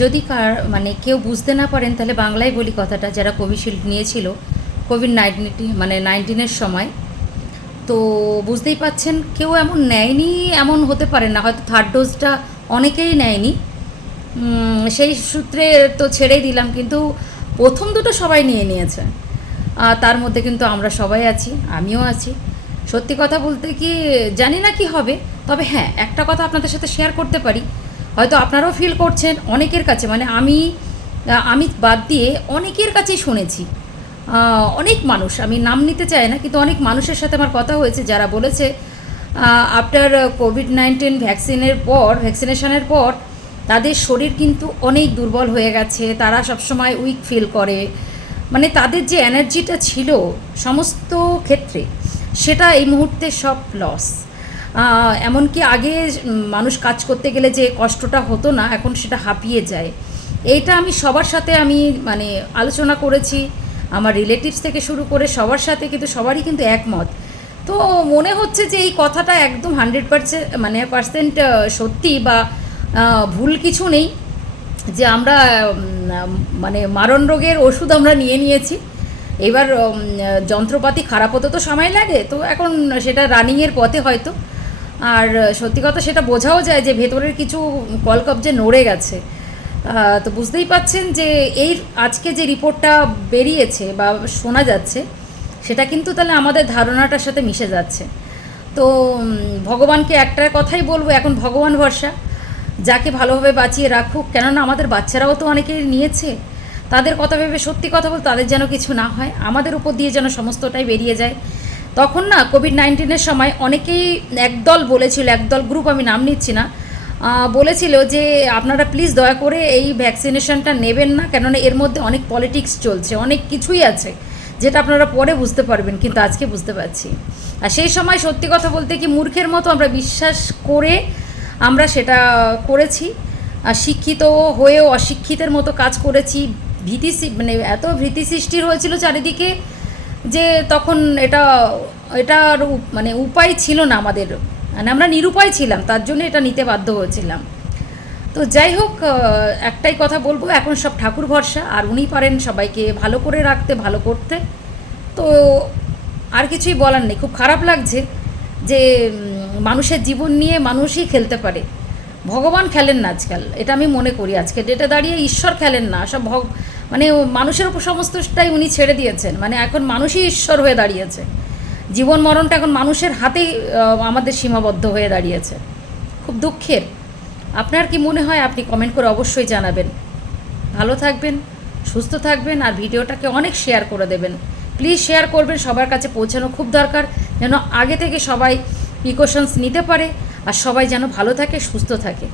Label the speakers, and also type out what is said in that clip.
Speaker 1: যদি কার মানে কেউ বুঝতে না পারেন, তাহলে বাংলায় বলি কথাটা, যারা কোভিশিল্ড নিয়েছিল, কোভিড নাইন্টিন মানে নাইন্টিনের সময়। তো বুঝতেই পাচ্ছেন, কেউ এমন নেয়নি, এমন হতে পারে না, হয়তো থার্ড ডোজটা অনেকেই নেয়নি। সেই সূত্রে তো ছেড়েই দিলাম, কিন্তু প্রথম দুটো সবাই নিয়ে নিয়েছে। তার মধ্যে কিন্তু আমরা সবাই আছি, আমিও আছি। সত্যি কথা বলতে কি, জানি না কি হবে, তবে হ্যাঁ একটা কথা আপনাদের সাথে শেয়ার করতে পারি। হয়তো আপনারাও ফিল করছেন অনেকের কাছে মানে আমি আমি বাদ দিয়ে অনেকের কাছেই শুনেছি। অনেক মানুষ, আমি নাম নিতে চাই না, কিন্তু অনেক মানুষের সাথে আমার কথা হয়েছে, যারা বলেছে আফটার কোভিড নাইন্টিন ভ্যাকসিনের পর ভ্যাকসিনেশনের পর, তাদের শরীর কিন্তু অনেক দুর্বল হয়ে গেছে, তারা সবসময় উইক ফিল করে। মানে তাদের যে এনার্জিটা ছিল সমস্ত ক্ষেত্রে, সেটা এই মুহূর্তে সব লস এমনকি আগে মানুষ কাজ করতে গেলে যে কষ্টটা হতো না, এখন সেটা হাঁপিয়ে যায়। এইটা আমি সবার সাথে আমি মানে আলোচনা করেছি, আমার রিলেটিভস থেকে শুরু করে সবার সাথে, কিন্তু সবারই কিন্তু একমত। তো মনে হচ্ছে যে এই কথাটা একদম হান্ড্রেড পার্সেন্ট মানে পার্সেন্ট সত্যি বা ভুল কিছু নেই, যে আমরা মানে মারণ রোগের ওষুধ আমরা নিয়ে নিয়েছি। এবার যন্ত্রপাতি খারাপ হতে তো সময় লাগে, তো এখন সেটা রানিংয়ের পথে হয়তো। আর সত্যি কথা সেটা বোঝাও যায় যে ভেতরের কিছু কলকবজে নড়ে গেছে। তো বুঝতেই পাচ্ছেন যে এই আজকে যে রিপোর্টটা বেরিয়েছে বা শোনা যাচ্ছে, সেটা কিন্তু তাহলে আমাদের ধারণাটার সাথে মিশে যাচ্ছে। তো ভগবানকে একটা কথাই বলব, এখন ভগবান ভরসা। যাকে ভালোভাবে বাঁচিয়ে রাখুক, কেননা আমাদের বাচ্চারাও তো অনেকেই নিয়েছে। তাদের কথা ভেবে সত্যি কথা বল তাদের যেন কিছু না হয়, আমাদের উপর দিয়ে যেন সমস্তটাই বেরিয়ে যায়। তখন না কোভিড নাইন্টিনের সময় অনেকেই একদল বলেছিল, একদল গ্রুপ আমি নাম নিচ্ছি না বলেছিল যে আপনারা প্লিজ দয়া করে এই ভ্যাকসিনেশনটা নেবেন না, কেননা এর মধ্যে অনেক পলিটিক্স চলছে, অনেক কিছুই আছে, যেটা আপনারা পরে বুঝতে পারবেন, কিন্তু আজকে বুঝতে পারছি। আর সেই সময় সত্যি কথা বলতে কি মূর্খের মতো আমরা বিশ্বাস করে আমরা সেটা করেছি, আর শিক্ষিত হয়েও অশিক্ষিতের মতো কাজ করেছি, ভীতি মানে এত ভীতি সৃষ্টির হয়েছিল চারিদিকে যে তখন এটা, এটার মানে উপায় ছিল না আমাদের। মানে আমরা নিরুপায় ছিলাম, তার জন্য এটা নিতে বাধ্য হয়েছিলাম। তো যাই হোক একটাই কথা বলব, এখন সব ঠাকুর ভরসা, আর উনি পারেন সবাইকে ভালো করে রাখতে, ভালো করতে। তো আর কিছুই বলার নেই, খুব খারাপ লাগছে যে মানুষের জীবন নিয়ে মানুষই খেলতে পারে। ভগবান খেলেন না আজকাল, এটা আমি মনে করি। আজকে ডেটে দাঁড়িয়ে ঈশ্বর খেলেন না, সব ভগ মানে মানুষের উপর সমস্তটাই উনি ছেড়ে দিয়েছেন। মানে এখন মানুষই ঈশ্বর হয়ে দাঁড়িয়েছে। জীবন মরণটা এখন মানুষের হাতেই আমাদের সীমাবদ্ধ হয়ে দাঁড়িয়েছে। খুব দুঃখের। আপনার কি মনে হয়? আপনি কমেন্ট করে অবশ্যই জানাবেন। ভালো থাকবেন, সুস্থ থাকবেন, আর ভিডিওটাকে অনেক শেয়ার করে দেবেন। প্লিজ শেয়ার করবেন, সবার কাছে পৌঁছানো খুব দরকার, যেন আগে থেকে সবাই প্রিকশনস নিতে পারে, আর সবাই যেন ভালো থাকে, সুস্থ থাকে।